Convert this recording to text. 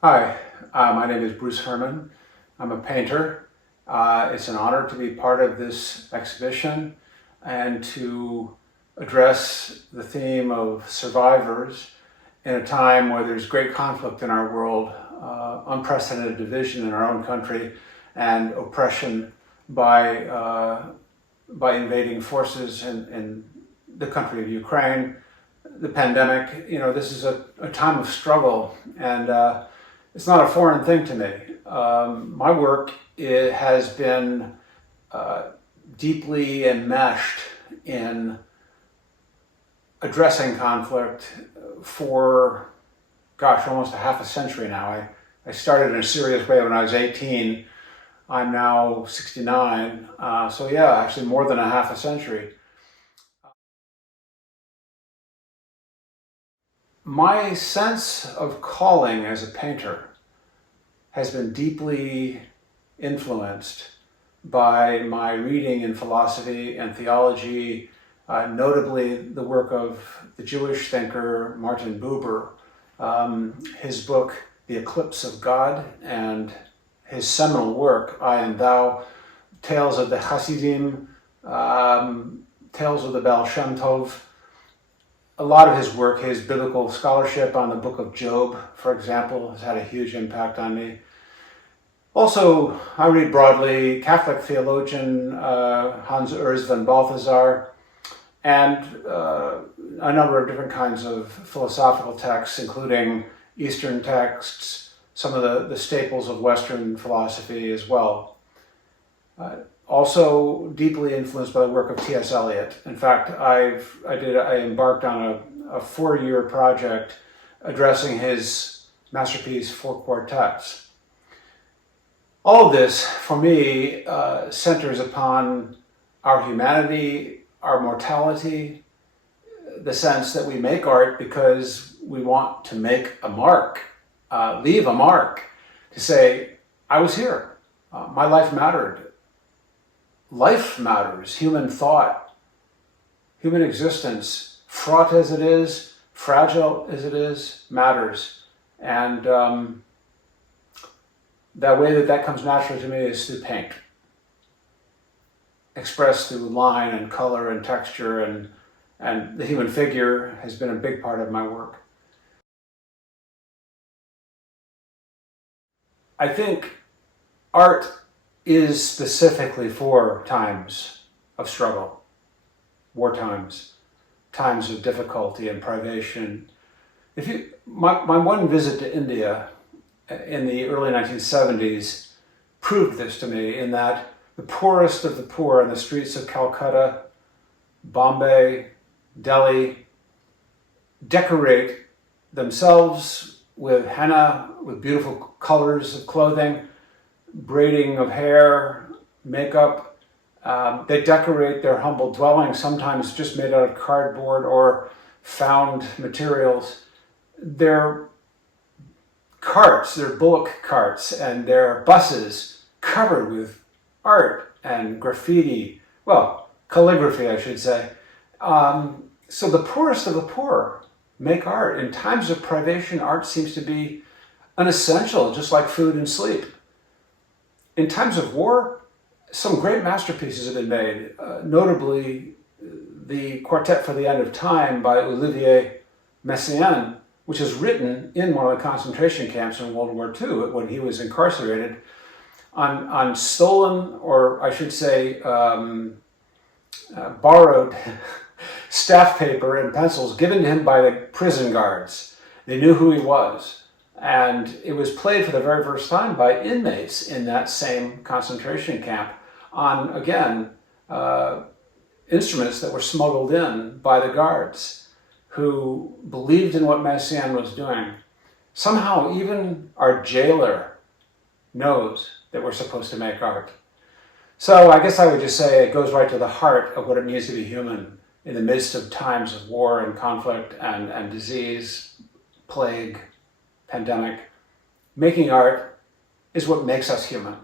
Hi, my name is Bruce Herman. I'm a painter. It's an honor to be part of this exhibition and to address the theme of survivors in a time where there's great conflict in our world, unprecedented division in our own country, and oppression by invading forces in the country of Ukraine, the pandemic. This is a time of struggle, and it's not a foreign thing to me. My work has been deeply enmeshed in addressing conflict for, almost a half a century now. I started in a serious way when I was 18. I'm now 69. So yeah, actually more than a half a century. My sense of calling as a painter has been deeply influenced by my reading in philosophy and theology, notably the work of the Jewish thinker Martin Buber, his book, The Eclipse of God, and his seminal work, I and Thou, Tales of the Hasidim, Tales of the Baal Shem Tov. A lot of his work, his biblical scholarship on the book of Job, for example, has had a huge impact on me. Also, I read broadly Catholic theologian Hans Urs von Balthasar, and a number of different kinds of philosophical texts, including Eastern texts, some of the staples of Western philosophy as well. Also deeply influenced by the work of T.S. Eliot. In fact, I embarked on a 4-year project addressing his masterpiece, Four Quartets. All of this, for me, centers upon our humanity, our mortality, the sense that we make art because we want to make a mark, leave a mark, to say, I was here, my life mattered. Life matters, human thought, human existence, fraught as it is, fragile as it is, matters. And that way that comes naturally to me is through paint, expressed through line and color and texture, and the human figure has been a big part of my work. I think art is specifically for times of struggle, war times, times of difficulty and privation. My one visit to India in the early 1970s proved this to me, in that the poorest of the poor in the streets of Calcutta, Bombay, Delhi, decorate themselves with henna, with beautiful colors of clothing, braiding of hair, makeup. They decorate their humble dwellings, sometimes just made out of cardboard or found materials. Their carts, their bullock carts, and their buses covered with art and graffiti, well, calligraphy, I should say. So the poorest of the poor make art. In times of privation, art seems to be an essential, just like food and sleep. In times of war, some great masterpieces have been made, notably the Quartet for the End of Time by Olivier Messiaen, which is written in one of the concentration camps in World War II when he was incarcerated, on stolen, or I should say borrowed staff paper and pencils given to him by the prison guards. They knew who he was. And it was played for the very first time by inmates in that same concentration camp on, again, instruments that were smuggled in by the guards who believed in what Messiaen was doing. Somehow, even our jailer knows that we're supposed to make art. So I guess I would just say it goes right to the heart of what it means to be human in the midst of times of war and conflict and disease, plague, pandemic. Making art is what makes us human.